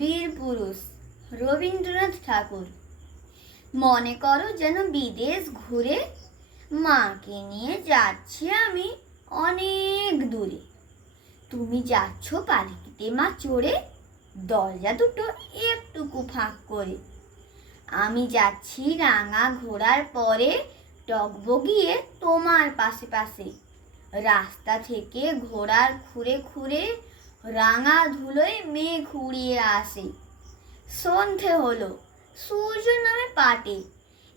বীর পুরুষ রবীন্দ্রনাথ ঠাকুর। মনে করো যেন বিদেশ ঘুরে মাকে নিয়ে যাচ্ছি আমি অনেক দূরে। তুমি যাচ্ছ পালকিতে মা চড়ে, দরজা দুটো একটুকু ফাঁক করে। আমি যাচ্ছি রাঙা ঘোড়ার পরে টকবগিয়ে তোমার পাশে পাশে। রাস্তা থেকে ঘোড়ার খুঁড়ে খুঁড়ে রাঙা ধুলোয় মেঘ উড়িয়ে আসে। সন্ধে হলো, সূর্য নামে পাটে,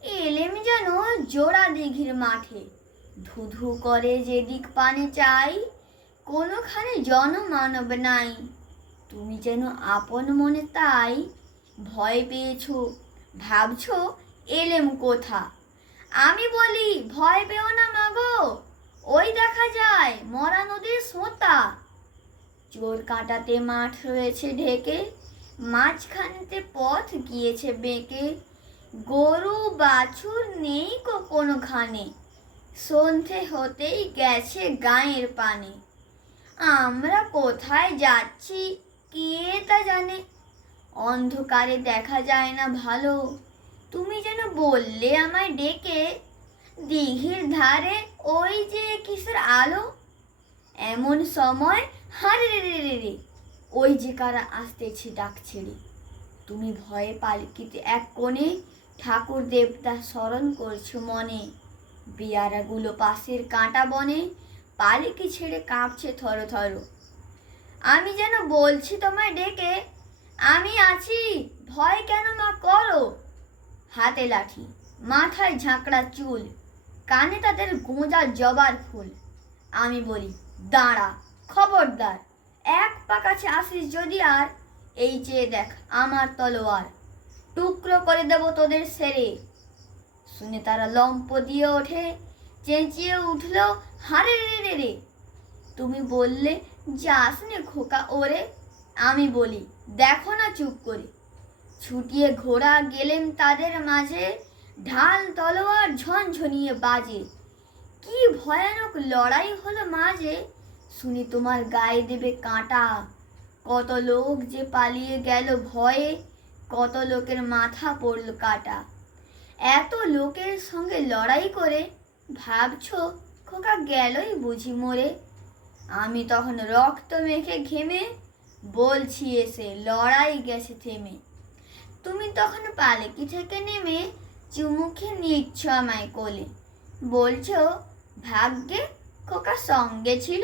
এলেম যেন জোড়া দিঘির মাঠে। ধুধু করে যেদিক পানে চাই, কোনোখানে জনমানব নাই। তুমি যেন আপন মনে তাই, ভয় পেয়েছ, ভাবছ এলেম কোথা? আমি বলি, ভয় পেও না মাগো ওই দেখা যায়, মরা নদীর সোঁতা। চোর কাটাতে মাঠ রয়েছে ঢেকে, মাঝখানেতে পথ গিয়েছে বেঁকে। গরু, বাছুর নেই কো কোনোখানে, সন্ধে হতেই গেছে গায়ের পানে। আমরা কোথায় যাচ্ছি, কে তা জানে? অন্ধকারে দেখা যায় না ভালো। তুমি যেন বললে আমায় ডেকে, দিঘির ধারে ওই যে কিসের আলো? এমন সময় হারে রে রে রে রে ওই যে কারা আসতেছে ডাক ছেড়ে তুমি ভয়ে পালকিতে এক কোণে ঠাকুর দেবতা স্মরণ করছ মনে। বিয়ারাগুলো পাশের কাঁটা বনে পালিকি ছেড়ে কাঁপছে থর থর। আমি যেন বলছি তোমায় ডেকে, আমি আছি, ভয় কেন মা করো? হাতে লাঠি, মাথায় ঝাঁকড়া চুল, কানে তাদের গোঁজা জবার ফুল। আমি বলি, দাঁড়া খবরদার। এক পা কাছে আসিস যদি আর, এই চেয়ে দেখ আমার তলোয়ার। টুকরো করে দেব তোদের সেরে শুনে তারা লম্প দিয়ে ওঠে, চেঁচিয়ে উঠল, হারে রে রে রে, তুমি বললে যাস নে খোকা ওরে, আমি বলি, দেখো না চুপ করে। ছুটিয়ে ঘোড়া গেলেম তাদের মাঝে, ঢাল তলোয়ার ঝনঝনিয়ে বাজে। কি ভয়ানক লড়াই হলো মাঝে শুনি তোমার গায়ে দেবে কাঁটা। কত লোক যে পালিয়ে গেল ভয়ে, কত লোকের মাথা পড়ল কাটা। এত লোকের সঙ্গে লড়াই করে, ভাবছ খোকা গেলই বুঝি মরে। আমি তখন রক্ত মেখে ঘেমে বলছি এসে, লড়াই গেছে থেমে। তুমি তখন পালকি থেকে নেমে চুমুখে নিচ্ছ আমায় কোলে। বলছো, ভাগ্যে খোকা সঙ্গে ছিল?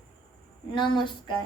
নমস্কার।